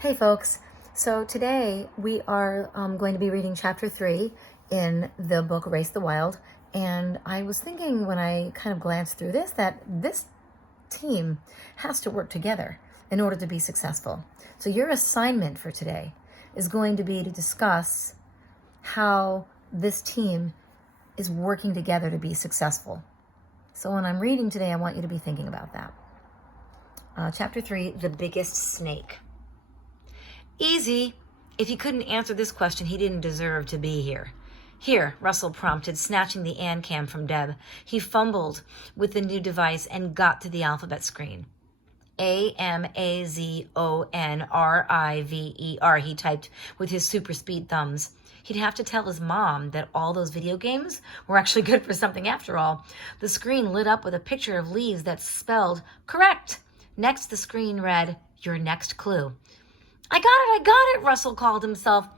Hey folks, so today we are going to be reading chapter 3 in the book Race the Wild, and I was thinking when I kind of glanced through this that this team has to work together in order to be successful. So your assignment for today is going to be to discuss how this team is working together to be successful. So when I'm reading today, I want you to be thinking about that. Chapter 3, The Biggest Snake. Easy. If he couldn't answer this question, he didn't deserve to be here. Here, Russell prompted, snatching the ANCAM from Deb. He fumbled with the new device and got to the alphabet screen. AMAZONRIVER, he typed with his super speed thumbs. He'd have to tell his mom that all those video games were actually good for something after all. The screen lit up with a picture of leaves that spelled correct. Next, the screen read, "Your next clue." I got it, Russell called himself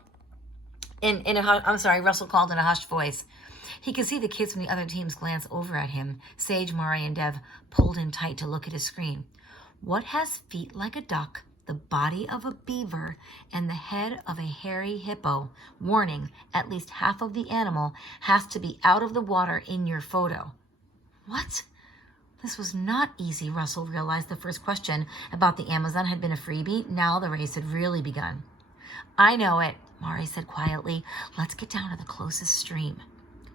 Russell called in a hushed voice. He could see the kids from the other teams glance over at him. Sage, Mari, and Dev pulled in tight to look at his screen. What has feet like a duck, the body of a beaver, and the head of a hairy hippo? Warning, at least half of the animal has to be out of the water in your photo. What? This was not easy, Russell realized. The first question about the Amazon had been a freebie. Now the race had really begun. I know it, Mari said quietly. Let's get down to the closest stream.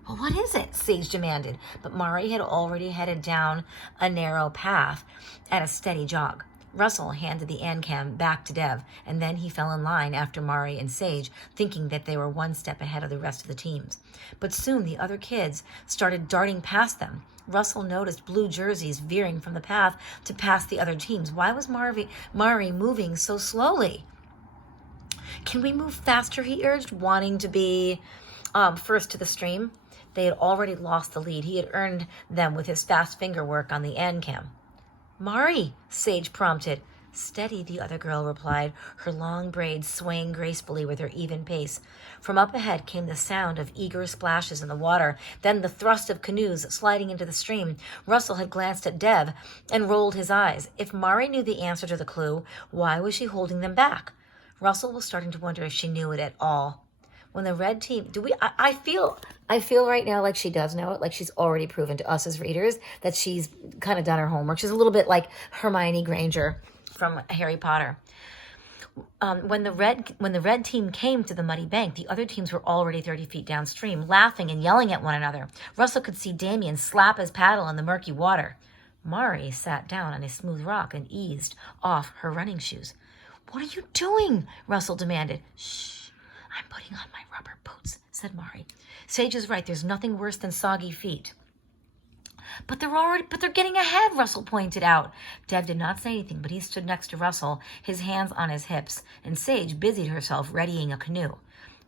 Well, what is it? Sage demanded. But Mari had already headed down a narrow path at a steady jog. Russell handed the ANCAM back to Dev, and then he fell in line after Mari and Sage, thinking that they were one step ahead of the rest of the teams. But soon the other kids started darting past them. Russell noticed blue jerseys veering from the path to pass the other teams. Why was Mari moving so slowly? Can we move faster, he urged, wanting to be first to the stream. They had already lost the lead. He had earned them with his fast finger work on the ANCAM. Mari, Sage prompted. Steady, the other girl replied, her long braids swaying gracefully with her even pace. From up ahead came the sound of eager splashes in the water, then the thrust of canoes sliding into the stream. Russell had glanced at Dev and rolled his eyes. If Mari knew the answer to the clue, why was she holding them back? Russell was starting to wonder if she knew it at all. When the red team, I feel right now like she does know it, like she's already proven to us as readers that she's kind of done her homework. She's a little bit like Hermione Granger from Harry Potter. When the red team came to the muddy bank, the other teams were already 30 feet downstream, laughing and yelling at one another. Russell could see Damien slap his paddle in the murky water. Mari sat down on a smooth rock and eased off her running shoes. What are you doing? Russell demanded. Shh. I'm putting on my rubber boots, said Mari. Sage is right. There's nothing worse than soggy feet. But they're getting ahead, Russell pointed out. Dev did not say anything, but he stood next to Russell, his hands on his hips, and Sage busied herself readying a canoe.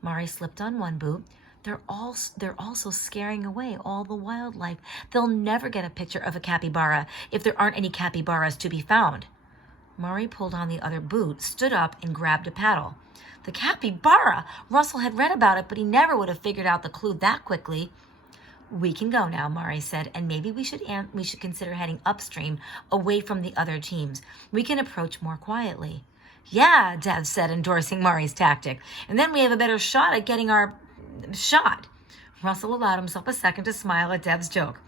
Mari slipped on one boot. They're also scaring away all the wildlife. They'll never get a picture of a capybara if there aren't any capybaras to be found. Mari pulled on the other boot, stood up, and grabbed a paddle. The capybara! Russell had read about it, but he never would have figured out the clue that quickly. We can go now, Mari said, and maybe we should consider heading upstream, away from the other teams. We can approach more quietly. Yeah, Dev said, endorsing Mari's tactic. And then we have a better shot at getting our shot. Russell allowed himself a second to smile at Dev's joke.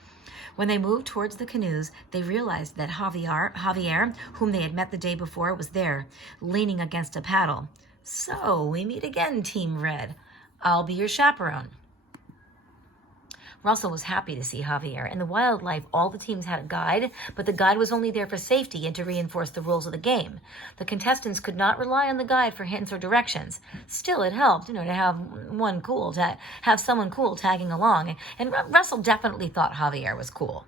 When they moved towards the canoes, they realized that Javier, whom they had met the day before, was there, leaning against a paddle. So, we meet again, Team Red. I'll be your chaperone. Russell was happy to see Javier. In the wildlife, all the teams had a guide, but the guide was only there for safety and to reinforce the rules of the game. The contestants could not rely on the guide for hints or directions. Still, it helped, to have someone cool tagging along. And Russell definitely thought Javier was cool.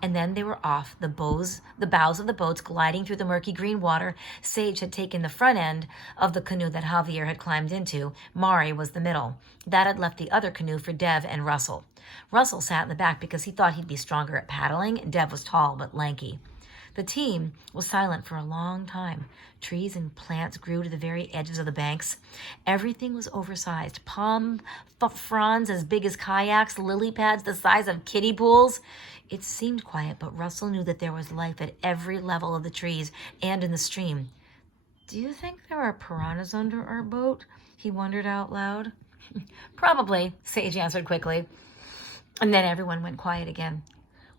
And then they were off, the bows of the boats gliding through the murky green water. Sage had taken the front end of the canoe that Javier had climbed into. Mari was the middle. That had left the other canoe for Dev and Russell. Russell sat in the back because he thought he'd be stronger at paddling. Dev was tall but lanky. The team was silent for a long time. Trees and plants grew to the very edges of the banks. Everything was oversized. Palm fronds as big as kayaks, lily pads the size of kiddie pools. It seemed quiet, but Russell knew that there was life at every level of the trees and in the stream. Do you think there are piranhas under our boat? He wondered out loud. Probably, Sage answered quickly. And then everyone went quiet again.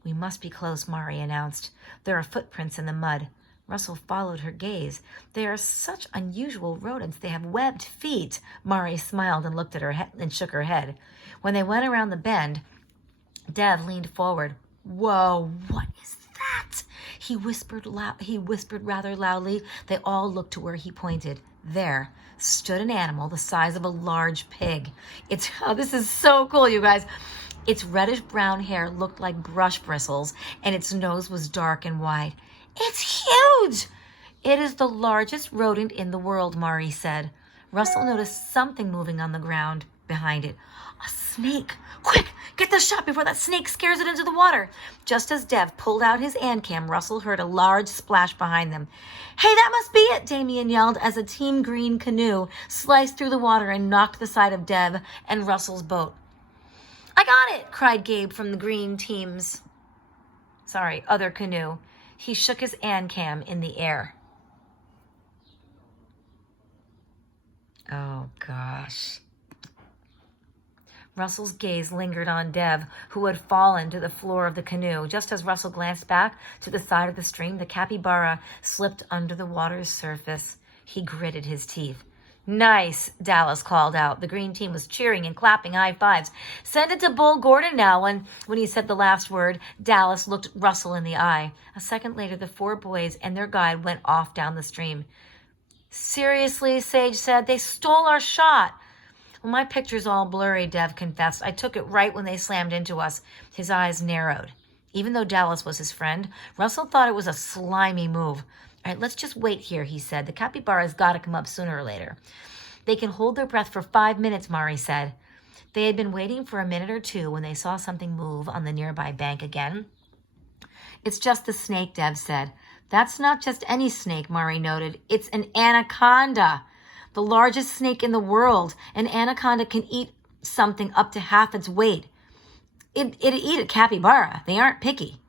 We must be close, Mari announced. There are footprints in the mud. Russell followed her gaze. They are such unusual rodents. They have webbed feet. Mari smiled and looked at her and shook her head. When they went around the bend, Dev leaned forward. Whoa, what is that? He whispered rather loudly. They all looked to where he pointed. There stood an animal the size of a large pig. This is so cool, you guys. Its reddish brown hair looked like brush bristles, and its nose was dark and wide. It's huge! It is the largest rodent in the world, Mari said. Russell noticed something moving on the ground behind it. A snake! Quick, get the shot before that snake scares it into the water. Just as Dev pulled out his Ancam, Russell heard a large splash behind them. Hey, that must be it, Damien yelled as a team green canoe sliced through the water and knocked the side of Dev and Russell's boat. I got it, cried Gabe from the green team's, other canoe. He shook his Ancam in the air. Oh, gosh. Russell's gaze lingered on Dev, who had fallen to the floor of the canoe. Just as Russell glanced back to the side of the stream, the capybara slipped under the water's surface. He gritted his teeth. Nice, Dallas called out. The green team was cheering and clapping high fives. Send it to Bull Gordon now. When he said the last word, Dallas looked Russell in the eye. A second later, the four boys and their guide went off down the stream. Seriously, Sage said, they stole our shot. Well, my picture's all blurry, Dev confessed. I took it right when they slammed into us. His eyes narrowed. Even though Dallas was his friend, Russell thought it was a slimy move. All right, let's just wait here, he said. The capybara's got to come up sooner or later. They can hold their breath for 5 minutes, Mari said. They had been waiting for a minute or two when they saw something move on the nearby bank again. It's just the snake, Dev said. That's not just any snake, Mari noted. It's an anaconda, the largest snake in the world. An anaconda can eat something up to half its weight. It'd eat a capybara. They aren't picky.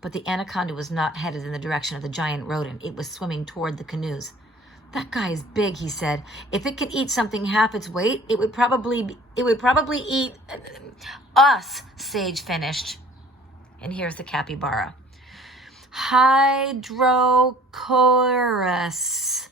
But the anaconda was not headed in the direction of the giant rodent. It was swimming toward the canoes. That guy is big, he said. If it could eat something half its weight, it would probably eat us, Sage finished. And here's the capybara. Hydrochoerus.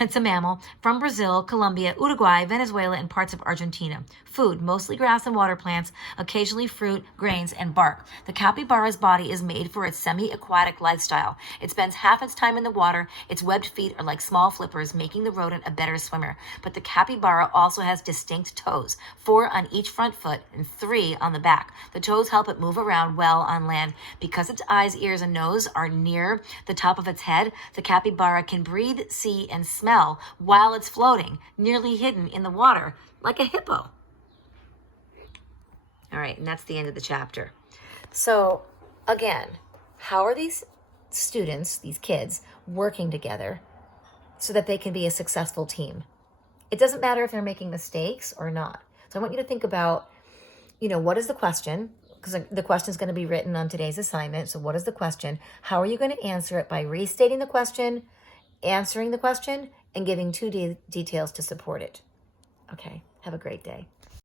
It's a mammal from Brazil, Colombia, Uruguay, Venezuela, and parts of Argentina. Food, mostly grass and water plants, occasionally fruit, grains, and bark. The capybara's body is made for its semi-aquatic lifestyle. It spends half its time in the water. Its webbed feet are like small flippers, making the rodent a better swimmer. But the capybara also has distinct toes, 4 on each front foot and 3 on the back. The toes help it move around well on land. Because its eyes, ears, and nose are near the top of its head, the capybara can breathe, see, and smell while it's floating, nearly hidden in the water, like a hippo. All right, and that's the end of the chapter. So, again, how are these students, these kids, working together so that they can be a successful team? It doesn't matter if they're making mistakes or not. So I want you to think about, what is the question? Because the question is going to be written on today's assignment. So what is the question? How are you going to answer it? By restating the question, answering the question, and giving 2 details to support it. Okay, have a great day.